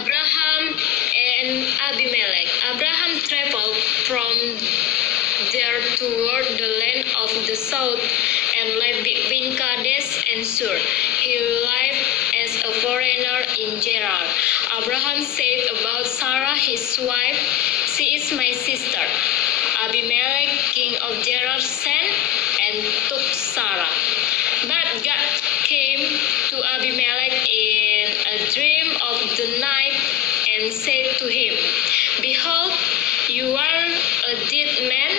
Abraham and Abimelekh. Abraham traveled from there toward the land of the south and lived between Kadesh and Shur. He lived as a foreigner in Gerar. Abraham said about Sarah his wife, "She is my sister." Abimelekh, king of Gerar, sent and took Sarah. But God came to Abimelekh in a dream of the night and said to him, "Behold, you are a dead man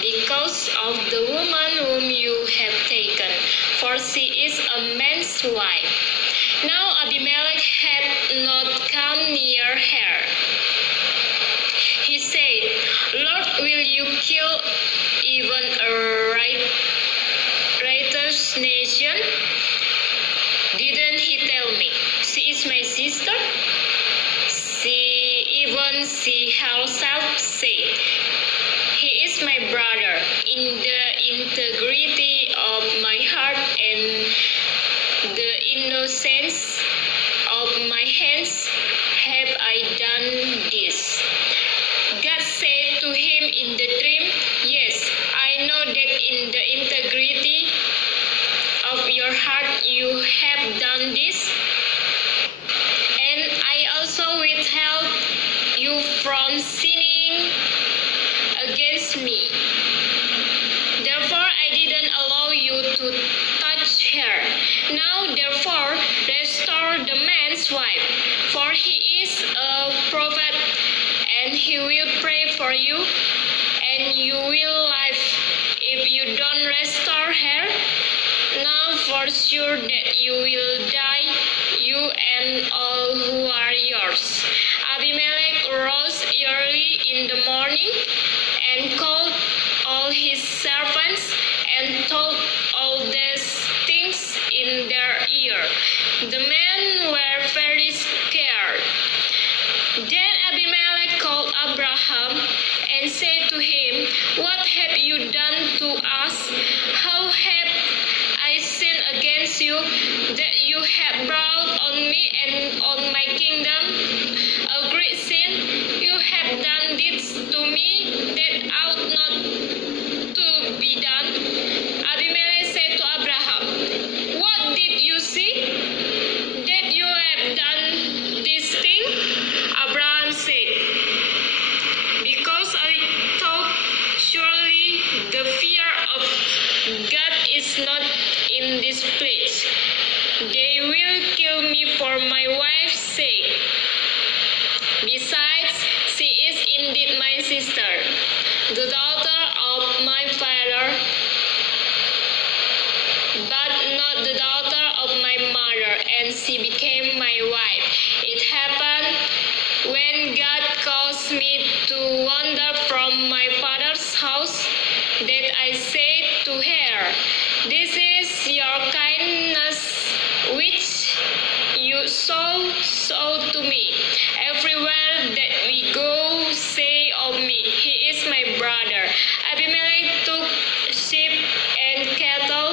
because of the woman whom you have taken, for she is a man's wife." Now Abimelekh had not come near her. He said, "Lord, will you kill even a righteous nation? Didn't he tell me, 'She is my sister'?" She herself said, "He is my brother. In the integrity of my heart and the innocence of my hands have I done this." God said to him in the dream, "Yes, I know that in the integrity of your heart you have done this, and I also withheld you from sinning against me. Therefore I didn't allow you to touch her. Now therefore restore the man's wife, for he is a prophet, and he will pray for you, and you will live if you don't restore her. Now for sure that you will die, you and all who are yours." Abimelekh rose early in the morning and called all his servants and told all these things in their ear. The men were very scared. Then Abimelekh called Abraham and said to him, "What have you done to us? How have I sinned against you, that you have brought on me and on my kingdom a great sin? You have done this to me that ought not to be done." Abimelekh said to Abraham, "What did you see that you have done this thing?" Abraham said, "Because I thought, surely the fear of God is not in this place. They will kill me for my wife's sake. Besides, she is indeed my sister, the daughter of my father, but not the daughter of my mother, and she became my wife. It happened when God caused me to wander from my father's house that I said to her, 'This is your kindness which you show to me. Everywhere that we go, say of me, he is my brother.' Abimelekh took sheep and cattle,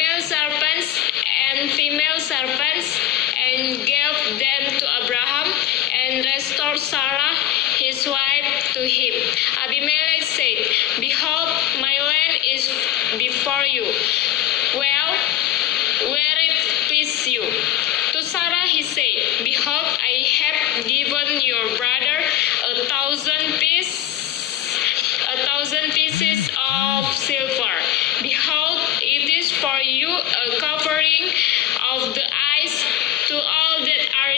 male servants and female servants, and gave them to Abraham, and restored Sarah his wife to him. Abimelekh said, 'Behold, my land is before you. Well, where it please you.' To Sarah he said, 'Behold, I have given your brother 1,000 pieces of silver. Behold, it is for you a covering of the eyes to all that are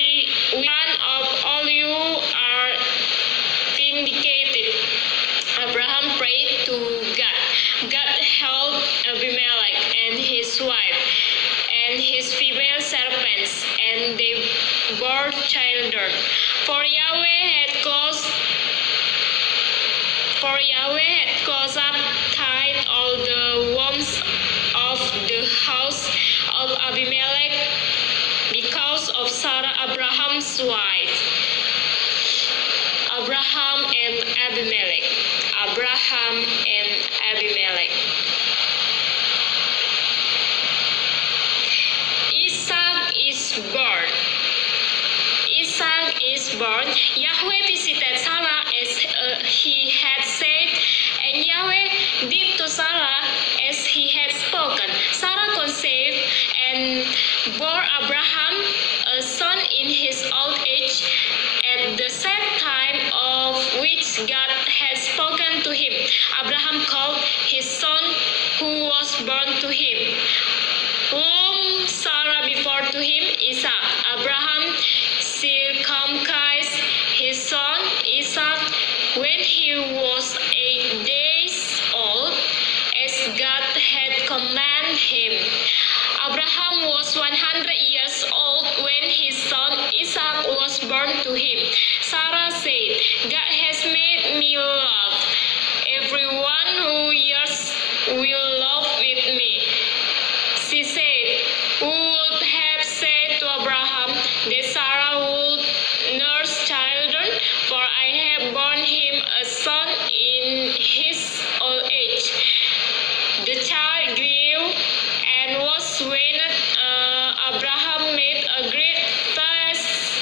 one of all you are vindicated.' Abraham prayed to God. God helped Abimelekh and his wife and his female servants, and they bore children. For Yahweh had closed up tight all the wombs of the house of Abimelekh because of Sarah, Abraham's wife. Abraham and Abimelekh. Abraham and Abimelekh. Isaac is born. Isaac is was born, Yahweh visited Sarah as he had said, and Yahweh did to Sarah as he had spoken. Sarah conceived and bore Abraham a son in his old age, at the set time of which God had spoken to him. Abraham called his son who was born to him, whom Sarah bore to him, Isaac. Abraham circumcised his son Isaac when he was 8 days old, as God had commanded him. Abraham was 100 years old when his son Isaac was born to him. Sarah said, God has made me love everyone who years will love with me. She said, who would have said to Abraham that Sarah would nurse children, for I have borne him a son in his old age. The child grew and was weaned. Abraham made a great feast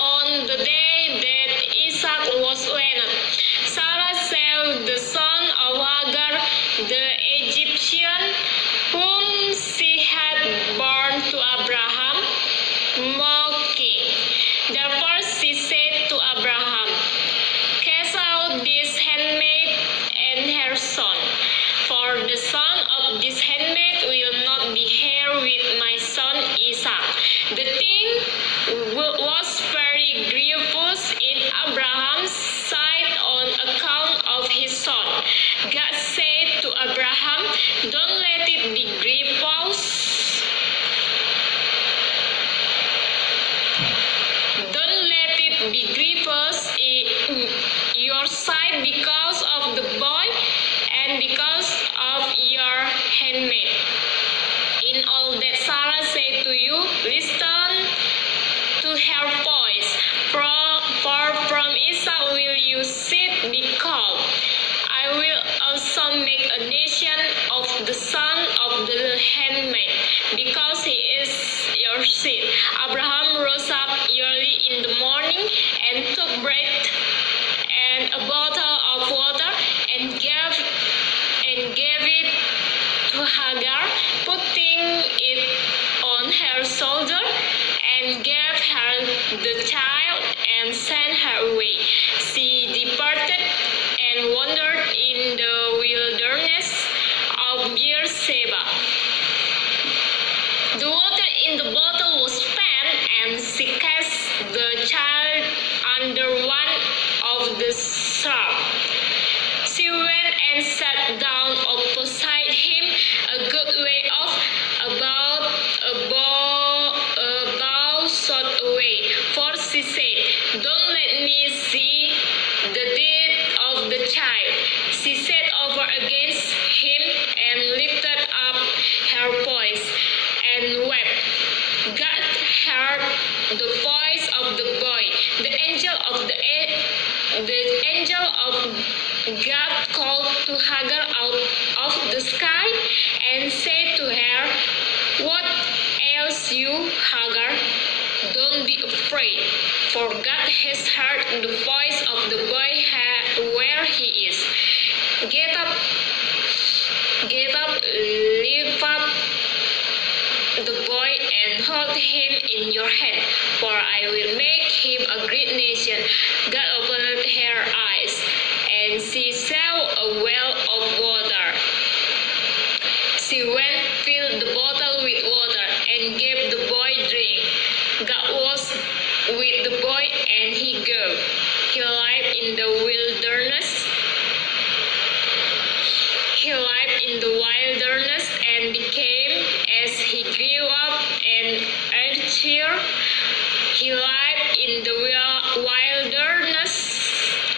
on the day that Isaac was weaned. Sarah saw the son of Hagar, the Egyptian, whom she had born to Abraham, mocking. Therefore she said to Abraham, cast out this handmaid and her son, for the son of this handmaid will not be heir with my son Isaac. The thing was very grievous in Abraham's sight on account of his son. God said to Abraham, don't let it be grievous. Don't let it be grievous in your sight because of the boy and because of your handmaid. In all that Sarah said to you, listen to her voice. For from Esau will your seed be called. I will also make a nation of the son of the handmaid, because he is your seed. Abraham rose up early in the morning and took bread and a bottle of water and gave it to Hagar, putting it on her shoulder, and gave her the child and sent her away. She departed and wandered in the wilderness of Beersheba. The water in the bottle was spent, and she cast the child under one of the shrubs. She went and sat down opposite him, a good way off, about a bow shot away. For she said, don't let me see the death of the child. She sat over against him and lifted up her voice and wept. God heard the voice of the boy. The angel of God called to Hagar out of the sky and said to her, what ails you, Hagar? Don't be afraid, for God has heard the voice of the boy where he is. Get up, lift up the boy and hold him in your hand, for I will make him a great nation. God opened her eyes, and she saw a well of water. She went, filled the bottle with water, and gave the boy drink. God was with the boy, and he grew. He lived in the wilderness. And became, as he grew up, an archer. He lived in the wilderness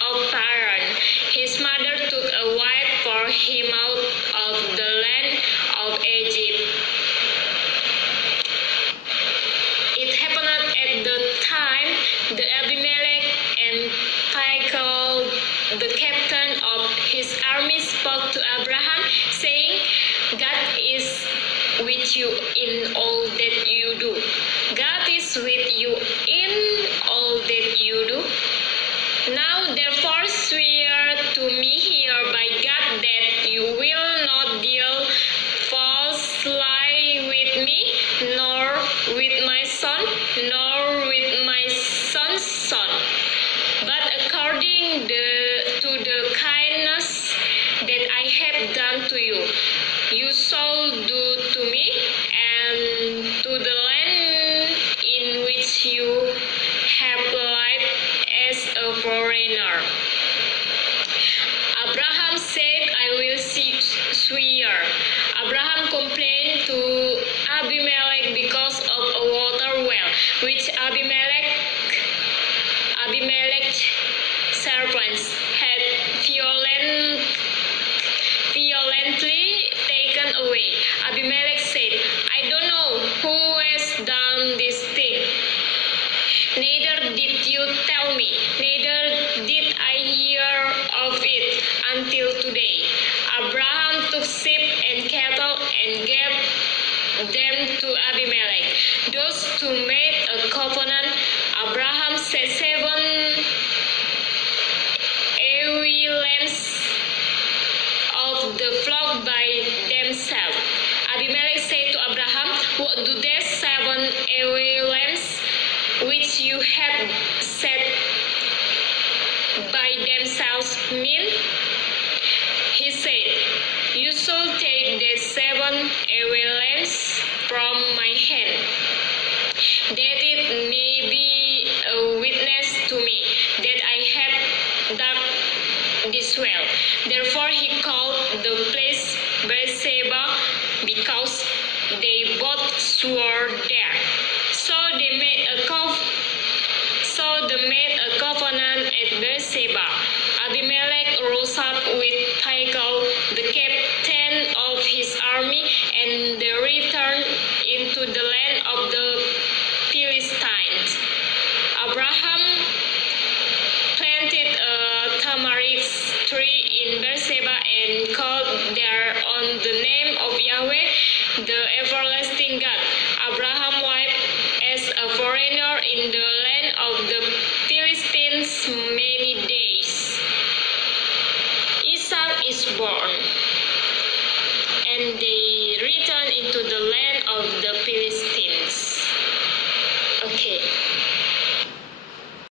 of Paran. His mother took a wife for him out of the land of Egypt. It happened at the time the Abimelekh and Phicol, the captain of his army, spoke to Abraham, saying, God is with you in all that you do. God is with you with my son, nor with my son's son, but according to the kindness that I have done to you, you shall do to me and to the land in which you have lived as a foreigner. Abraham said, I will swear. Abraham complained to Abimelekh because of a water well, which Abimelech's servants had violently taken away. Abimelekh said, I don't know who has done this thing. Neither did you tell me, neither did I hear of it until today. Abraham took sheep and cattle and gave them to Abimelekh. Those two made a covenant. Abraham set 7 ewe lambs of the flock by themselves. Abimelekh said to Abraham, what do these 7 ewe lambs which you have set by themselves mean? He said, you shall take the 7 ewe lambs from my hand, that it may be a witness to me that I have dug this well. Therefore he called the place Beersheba, because they both swore there. So they made a covenant at Beersheba. Abimelekh rose up with Phicol, the captain of his army, and they returned into the land of the Philistines. Abraham planted a tamarisk tree in Beersheba and called there on the name of Yahweh, the everlasting God. Abraham lived as a foreigner in the land of the Philistines many days. Isaac is born, and they return into the land of the Philistines. Okay.